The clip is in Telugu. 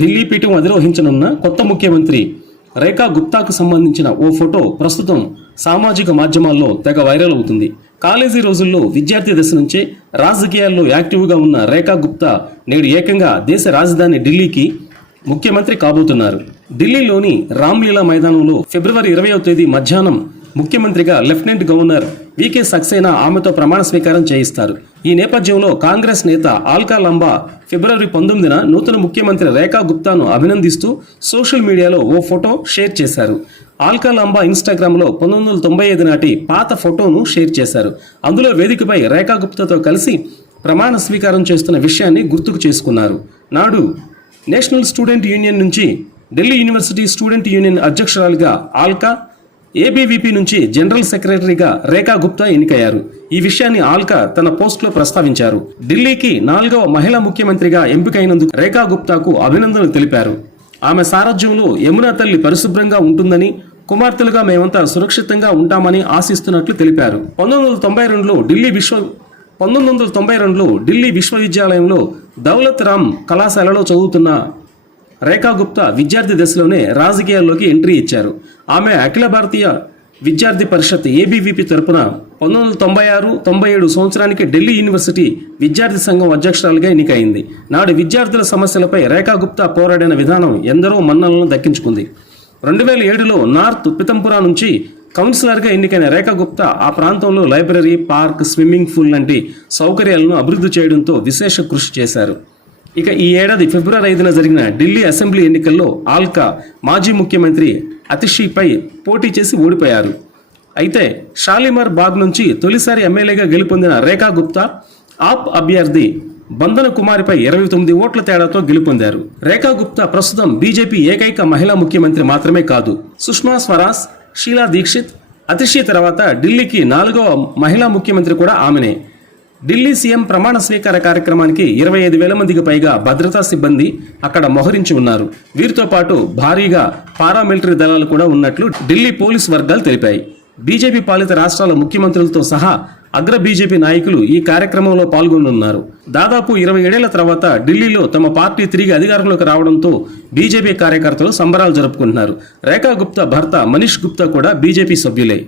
ఢిల్లీ పీఠం అధిరోహించనున్న కొత్త ముఖ్యమంత్రి రేఖా గుప్తాకు సంబంధించిన ఓ ఫోటో ప్రస్తుతం సామాజిక మాధ్యమాల్లో తెగ వైరల్ అవుతుంది. కాలేజీ రోజుల్లో విద్యార్థి దశ నుంచే రాజకీయాల్లో యాక్టివ్గా ఉన్న రేఖా గుప్తా నేడు ఏకంగా దేశ రాజధాని ఢిల్లీకి ముఖ్యమంత్రి కాబోతున్నారు. ఢిల్లీలోని రామ్లీలా మైదానంలో ఫిబ్రవరి 20వ తేదీ మధ్యాహ్నం ముఖ్యమంత్రిగా లెఫ్టినెంట్ గవర్నర్ వికే సక్సేనా ఆమెతో ప్రమాణ స్వీకారం చేయిస్తారు. ఈ నేపథ్యంలో కాంగ్రెస్ నేత ఆల్కా లంబా ఫిబ్రవరి 19న నూతన ముఖ్యమంత్రి రేఖా గుప్తాను అభినందిస్తూ సోషల్ మీడియాలో ఓ ఫోటో షేర్ చేశారు. ఆల్కా లంబా ఇన్స్టాగ్రామ్లో 1995 నాటి పాత ఫోటోను షేర్ చేశారు. అందులో వేదికపై రేఖా గుప్తాతో కలిసి ప్రమాణ స్వీకారం చేస్తున్న విషయాన్ని గుర్తుకు చేసుకున్నారు. నాడు నేషనల్ స్టూడెంట్ యూనియన్ నుంచి ఢిల్లీ యూనివర్సిటీ స్టూడెంట్ యూనియన్ అధ్యక్షురాలిగా ఆల్కా, ఏబీవీపీ నుంచి జనరల్ సెక్రటరీగా రేఖా గుప్తా ఎన్నికయ్యారు. ఈ విషయాన్ని ఆల్కా తన పోస్టులో ప్రస్తావించారు. ఢిల్లీకి 4వ మహిళా ముఖ్యమంత్రిగా ఎంపికైనందుకు రేఖా గుప్తాకు అభినందనలు తెలిపారు. ఆమె సారథ్యంలో యమునా తల్లి పరిశుభ్రంగా ఉంటుందని, కుమార్తెలుగా మేమంతా సురక్షితంగా ఉంటామని ఆశిస్తున్నట్లు తెలిపారు. 1992లో ఢిల్లీ విశ్వవిద్యాలయంలో దౌలత్ రామ్ కళాశాలలో చదువుతున్న రేఖా గుప్తా విద్యార్థి దశలోనే రాజకీయాల్లోకి ఎంట్రీ ఇచ్చారు. ఆమె అఖిల భారతీయ విద్యార్థి పరిషత్ ఏబీవీపీ తరపున 1996-97 సంవత్సరానికి ఢిల్లీ యూనివర్సిటీ విద్యార్థి సంఘం అధ్యక్షురాలుగా ఎన్నికైంది. నాడు విద్యార్థుల సమస్యలపై రేఖా గుప్తా పోరాడిన విధానం ఎందరో మన్ననలను దక్కించుకుంది. 2007లో నార్త్ పితంపురా నుంచి కౌన్సిలర్గా ఎన్నికైన రేఖా గుప్తా ఆ ప్రాంతంలో లైబ్రరీ, పార్క్, స్విమ్మింగ్ పూల్ లాంటి సౌకర్యాలను అభివృద్ధి చేయడంతో విశేష కృషి చేశారు. ఇక ఈ ఏడాది ఫిబ్రవరి 5న జరిగిన ఢిల్లీ అసెంబ్లీ ఎన్నికల్లో ఆల్కా మాజీ ముఖ్యమంత్రి అతిషీపై పోటీ చేసి ఓడిపోయారు. అయితే షాలిమార్ బాగ్ నుంచి తొలిసారి ఎమ్మెల్యేగా గెలుపొందిన రేఖా గుప్తా ఆప్ అభ్యర్థి బంధన కుమారిపై 29 ఓట్ల తేడాతో గెలుపొందారు. రేఖా గుప్తా ప్రస్తుతం బీజేపీ ఏకైక మహిళా ముఖ్యమంత్రి మాత్రమే కాదు, సుష్మా స్వరాజ్, షీలా దీక్షిత్, అతిషీ తర్వాత ఢిల్లీకి 4వ మహిళా ముఖ్యమంత్రి కూడా ఆమెనే. ఢిల్లీ సీఎం ప్రమాణ స్వీకార కార్యక్రమానికి 25,000 మందికి పైగా భద్రతా సిబ్బంది అక్కడ మోహరించి ఉన్నారు. వీరితో పాటు భారీగా పారామిలిటరీ దళాలు కూడా ఉన్నట్లు ఢిల్లీ పోలీస్ వర్గాలు తెలిపాయి. బీజేపీ పాలిత రాష్ట్రాల ముఖ్యమంత్రులతో సహా అగ్ర బీజేపీ నాయకులు ఈ కార్యక్రమంలో పాల్గొనున్నారు. దాదాపు 27 ఏళ్ల తర్వాత ఢిల్లీలో తమ పార్టీ తిరిగి అధికారంలోకి రావడంతో బీజేపీ కార్యకర్తలు సంబరాలు జరుపుకుంటున్నారు. రేఖా గుప్తా భర్త మనీష్ గుప్తా కూడా బీజేపీ సభ్యులే.